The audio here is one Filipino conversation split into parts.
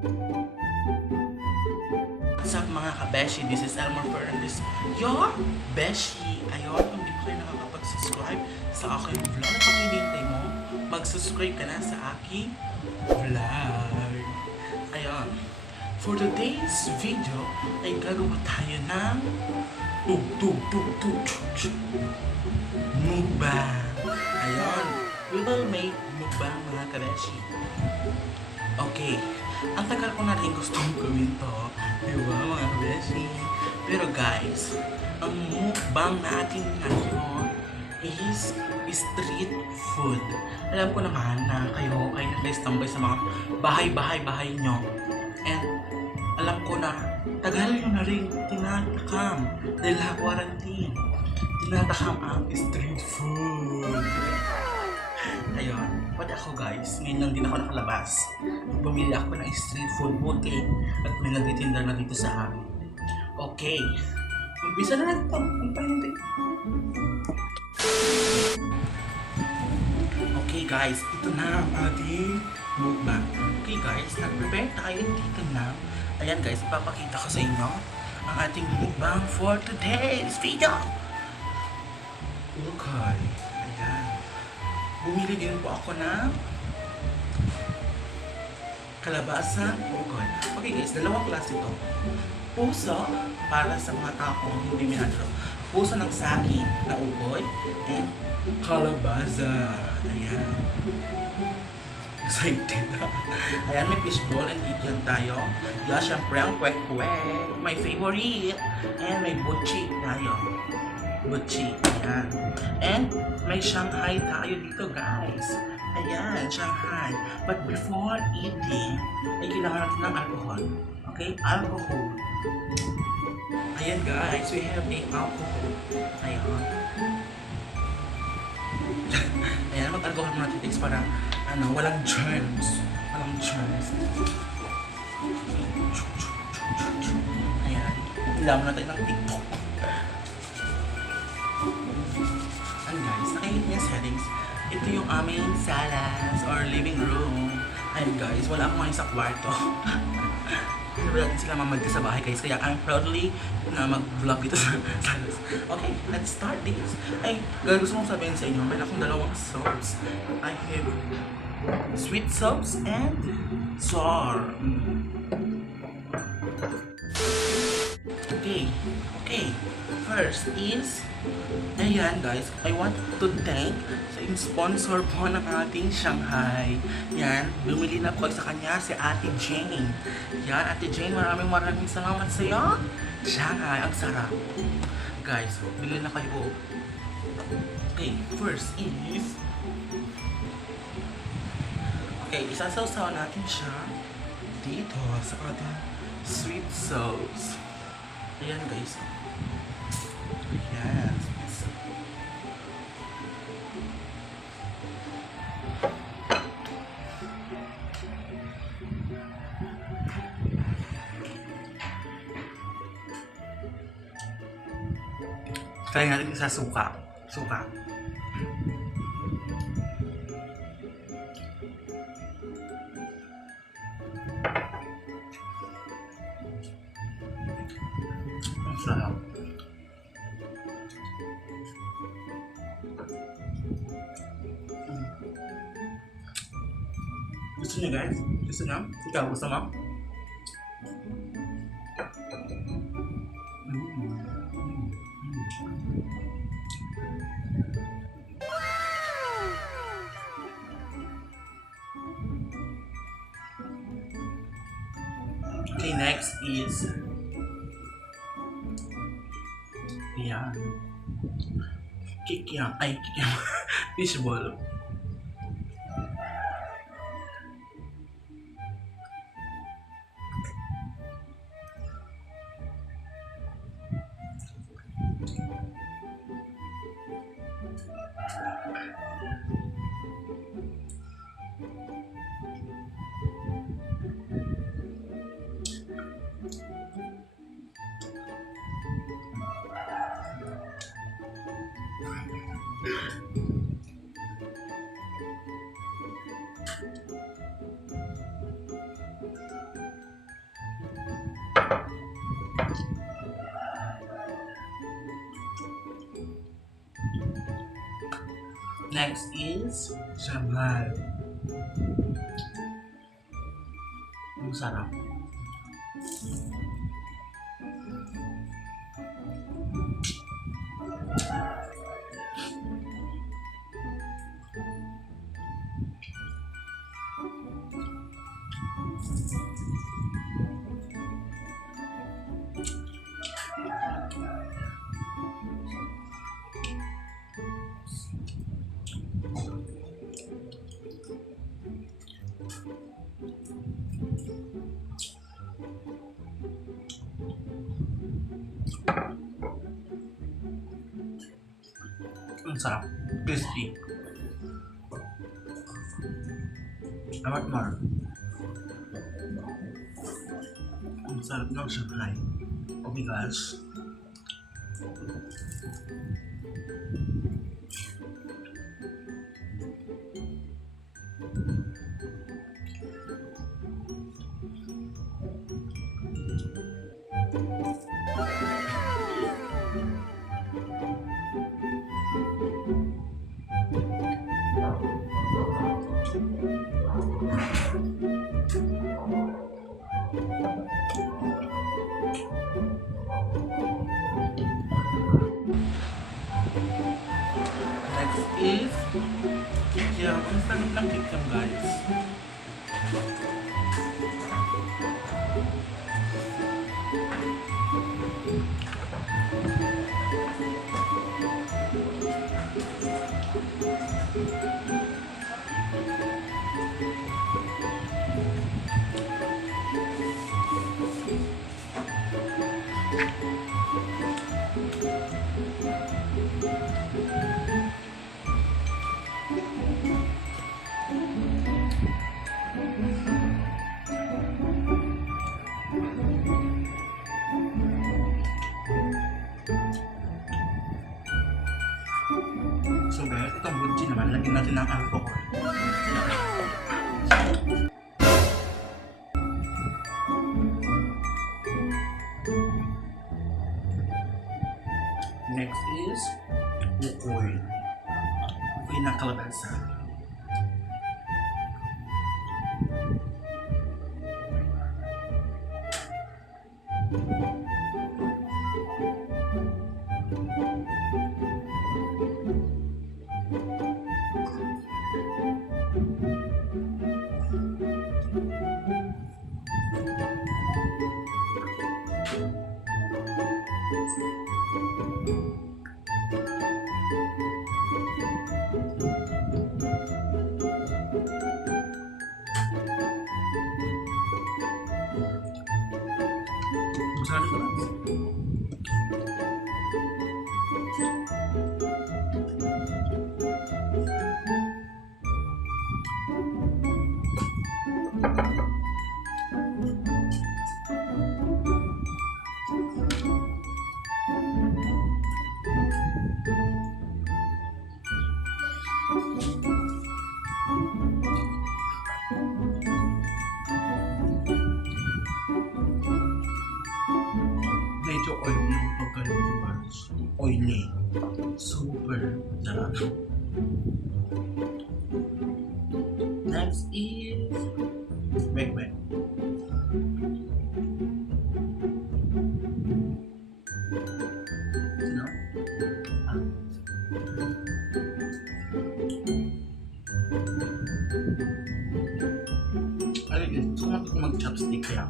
What's up mga kabeshi? This is Elmer Fernandez, your beshi. Ayun, kung di pa kayo nakakapag-subscribe sa aking vlog, kung hinihintay mo, mag-subscribe ka na sa aking vlog. Ayun, for today's video, ay gagawa tayo ng mukbang. Ayun, we will make mukbang mga kabeshi. Okay, ang tagal ko na rin gustong gawin to, di ba mga beshi? Pero guys, ang mukbang natin ngayon is street food. Alam ko naman na kayo ay nag-standby sa mga bahay nyo. And alam ko na tagal nyo na rin tinatakam dahil quarantine. Tinatakam ang street food. Ayun, pati ako guys, ngayon lang din ako nakalabas. Bumili ako ng street food buti at may nagtitinda na dito sa amin. Okay, umpisa na natin ito. Ang pahinti. Okay guys, ito na ang ating mukbang. Okay guys, nag-prepare tayo dito na. Ayan guys, ipapakita ko sa inyo ang ating mukbang for today's video. Okay, ayan. Bumili din po ako ng kalabasa. Okay guys, dalawang klase ito. Puso, para sa mga taong hindi minadro. Puso ng saging na ugoy and kalabasa. Ayan. Excited na. Ayan, may fishball and itlog tayo. Yan, syempre ang kwek-kwek. My favorite. And may butchi tayo. Butchi. Ayan. And may Shanghai tayo dito guys. Ayan, Shanghai. But before eating, ay kailangan natin ng alcohol. Okay? Alcohol. Ayan guys, we have a alcohol. Ayan. Ayan, mag-alcohol muna natin para walang germs. Walang germs. Ayan. Ilaman natin ng TikTok. And guys, nakikita niya settings. Ito yung aming salas or living room. Ayan guys, wala akong ngayon sa kwarto. Wala din sila mamagda sa bahay guys. Kaya I'm proudly na mag-vlog dito sa salas. Okay, let's start this. Ay, gusto mong sabihin sa inyo, meron akong dalawang sauce. I have sweet sauce and sour. Okay. First is, ayan guys, I want to thank sa sponsor po ng ating Shanghai. Yan, bumili na po sa kanya si Ate Jane. Yan, Ate Jane, maraming salamat sa iyo. Shanghai, ang sarap. Guys, bili na kayo. Okay, first is, okay, isasawsaw natin siya dito sa ating sweet sauce. Ayan guys. Ayan. Try natin sa suka. Ang sarap. Gusto niyo guys? Gusto niyo? Ikaw, gusto mo? Okay, next is yan. Kikiam. Fishball. Next is shamal. Ang sarap. Ang sarap. Crispy. I want more. Ang sarap ng Shanghai. Oh my gosh. Next is kikiam. Ang sarap ng kikiam, guys. So guys, itong bunchi naman, lagyan natin ng alcohol. Next is ukoy. Ukoy na kalabasa. Masarap ito lang. Medyo oily yung pagkalumas. Oily. Super sarap. Next is wek-wek. Sino? Ay, gusto ko mag-chopstick kaya.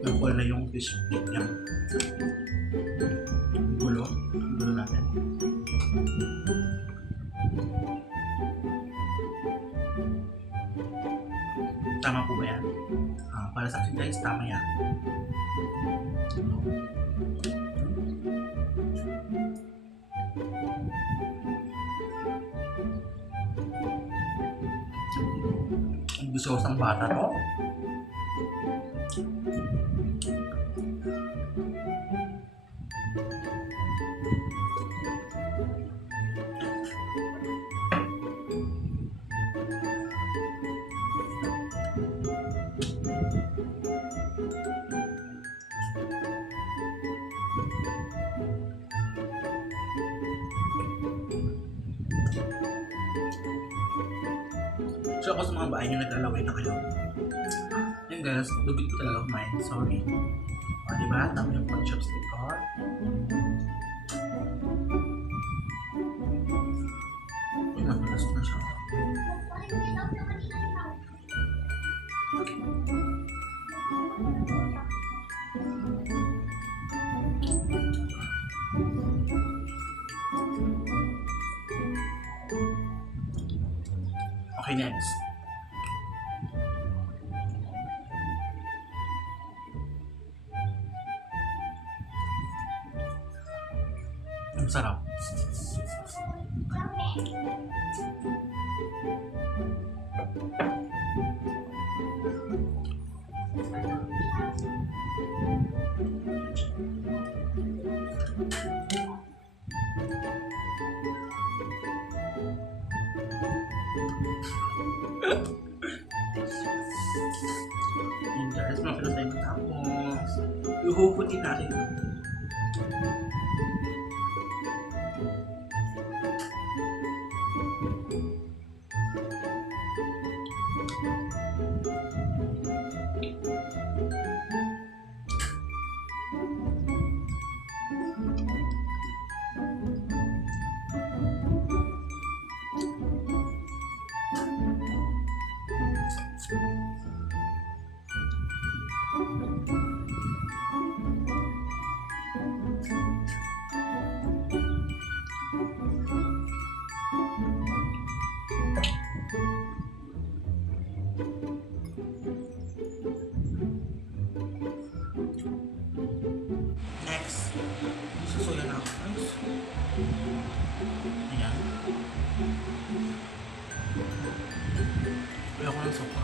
Nakuha na yung fish plate niya. Gulo. Gulo natin. Tama po ba yan? Para sa akin guys, tama yan. Ang gusto ko sang bata to. So ako sa mga bahay nyo naglalaway na kayo. Yung guys, lugit ko talaga kumain. Sorry. O diba? Tama yung pag-chopstick ko. Uy, magulas na siya. Okay, next. Ang sarap. Yung guys, mapila tayo matapos. Ihuhutin natin. Next, susuyan na ako guys. Ayan. Kaya ko ng sopa.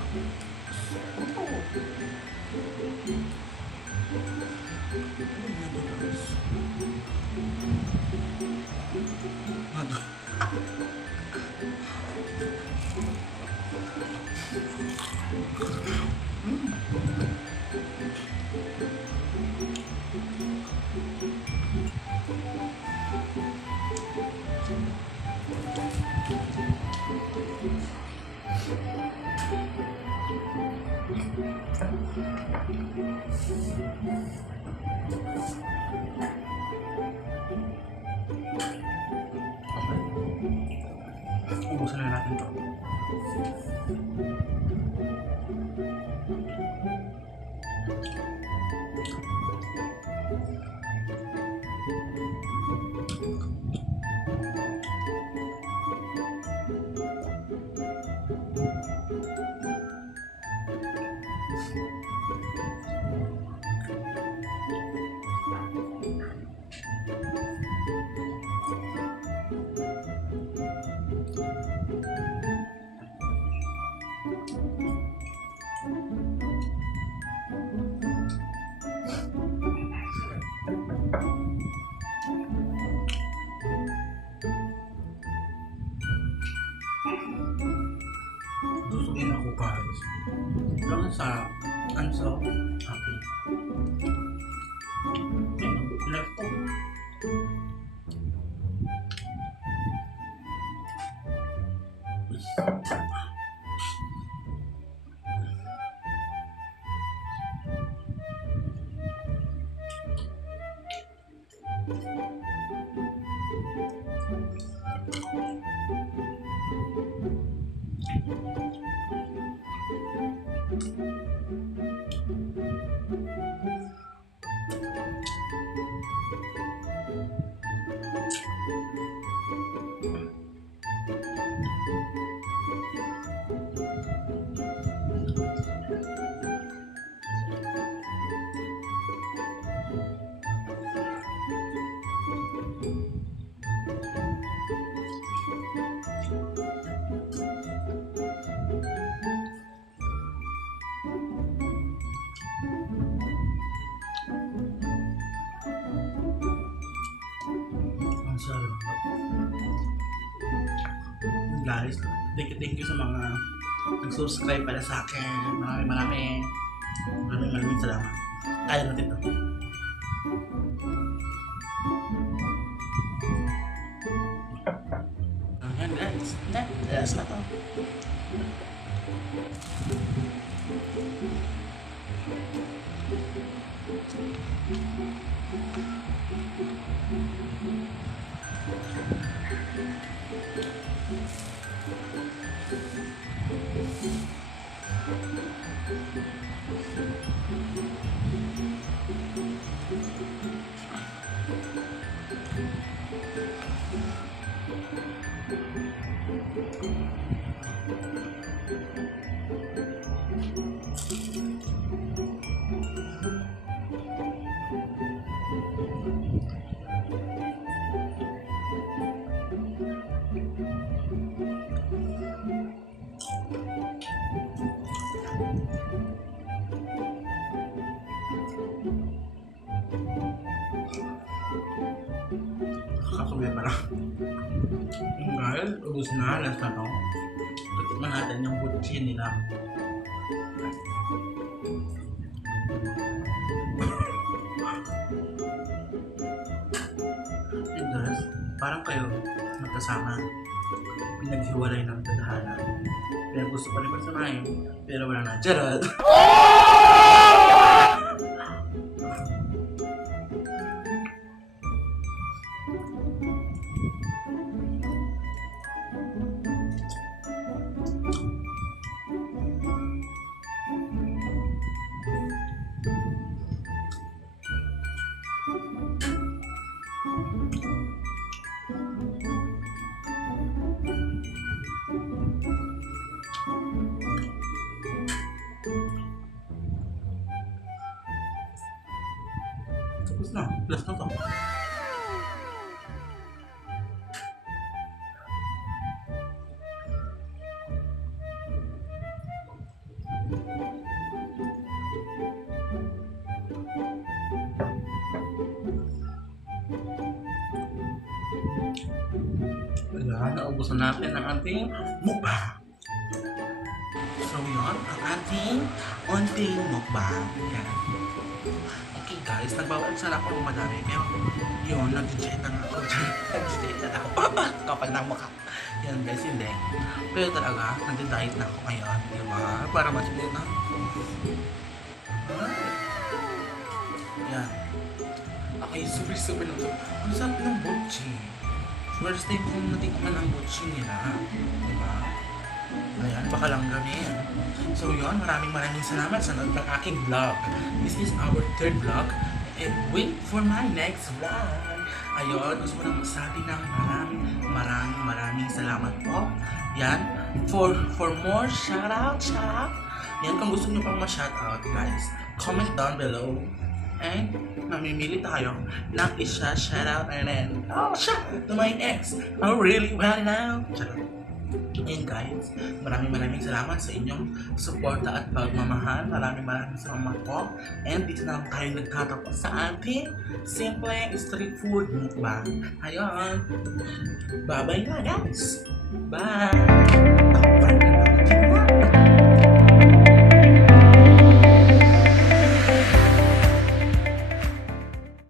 Ubusan na natin ito. Susugin ako guys. Lang sa anso. Okay. Left ko. Guys, thank you sa mga nag-subscribe pala sa akin. Maraming salamat. Kaya natin ito. Ayan guys, last na to. Kakasabi pa lang. Guys, ubus na. Last na to. Tikman natin yung butchin nila. Hey guys, parang kayo magkasama. Pinaghiwalay ng tadhana. Pero gusto pa rin pagsamahin. Pero wala na. Charot! Tapos na. Last na to. Ayan, naubos na natin ang ating mukbang. So yun, ang ating onting mukbang. Yan. Okay guys, nagbawal sana ako ng madami. Pero yun, nag-diet na ako. Nag-diet na ako. Kapal ng mukha. Yan guys, hindi. Pero talaga, nag-diet na ako ngayon. Diba? Para mas muna. Yan. Okay, super lang to. Ang sarap ng butchi. First time kong natikman ang butchi nila. Diba? Ayan, baka lang gamin. So yun, maraming salamat sa nanood ng aking vlog. This is our third vlog. And wait for my next vlog. Ayun, gusto mo nang magsabi ng maraming salamat po. Yan, for more shoutout. Yan, kung gusto nyo pang ma-shoutout guys, comment down below. And mamimili tayo ng isa shoutout and then, oh, shout to my ex. Oh, really? Well now. Ayan guys, maraming salamat sa inyong suporta at pagmamahal. Maraming salamat po. And dito na tayo nagtatapos sa ating simple street food mukbang. Ayun. Bye-bye na guys. Bye.